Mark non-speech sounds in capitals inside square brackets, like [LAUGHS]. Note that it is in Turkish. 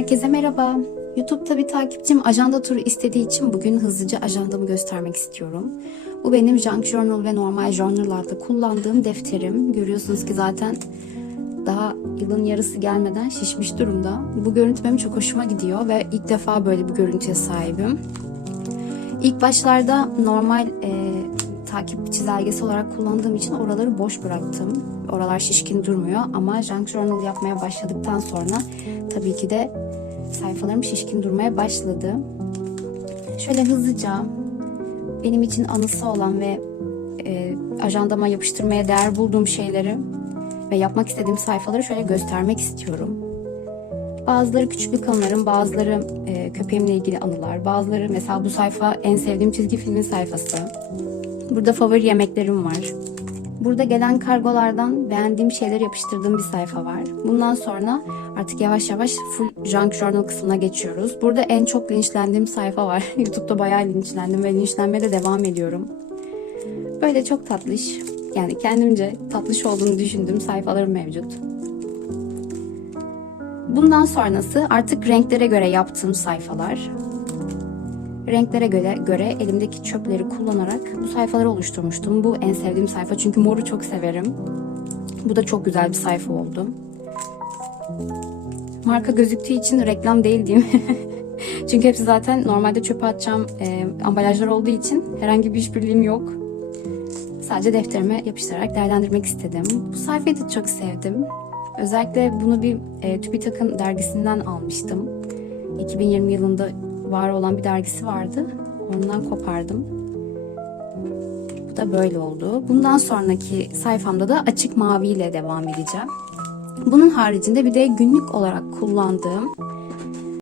Herkese merhaba. YouTube'da bir takipçim ajanda turu istediği için bugün hızlıca ajandamı göstermek istiyorum. Bu benim Junk Journal ve normal journal'larda kullandığım defterim. Görüyorsunuz ki zaten daha yılın yarısı gelmeden şişmiş durumda. Bu görüntü benim çok hoşuma gidiyor ve ilk defa böyle bir görüntüye sahibim. İlk başlarda normal e, takip çizelgesi olarak kullandığım için oraları boş bıraktım. Oralar şişkin durmuyor ama junk journal yapmaya başladıktan sonra tabii ki de sayfalarım şişkin durmaya başladı. Şöyle hızlıca benim için anısı olan ve e, ajandama yapıştırmaya değer bulduğum şeyleri ve yapmak istediğim sayfaları şöyle göstermek istiyorum. Bazıları küçüklük anılarım, bazıları e, köpeğimle ilgili anılar, bazıları mesela bu sayfa en sevdiğim çizgi filmin sayfası. Burada favori yemeklerim var. Burada gelen kargolardan beğendiğim şeyleri yapıştırdığım bir sayfa var. Bundan sonra artık yavaş yavaş full junk journal kısmına geçiyoruz. Burada en çok linçlendiğim sayfa var. [LAUGHS] YouTube'da bayağı linçlendim ve linçlenmeye de devam ediyorum. Böyle çok tatlış, yani kendimce tatlış olduğunu düşündüğüm sayfalarım mevcut. Bundan sonrası artık renklere göre yaptığım sayfalar. Renklere göre, göre elimdeki çöpleri kullanarak bu sayfaları oluşturmuştum. Bu en sevdiğim sayfa çünkü moru çok severim. Bu da çok güzel bir sayfa oldu. Marka gözüktüğü için reklam değil diyeyim. [LAUGHS] çünkü hepsi zaten normalde çöpe atacağım e, ambalajlar olduğu için herhangi bir işbirliğim yok. Sadece defterime yapıştırarak değerlendirmek istedim. Bu sayfayı da çok sevdim. Özellikle bunu bir e, TÜBİTAK'ın dergisinden almıştım. 2020 yılında var olan bir dergisi vardı. Ondan kopardım. Bu da böyle oldu. Bundan sonraki sayfamda da açık mavi ile devam edeceğim. Bunun haricinde bir de günlük olarak kullandığım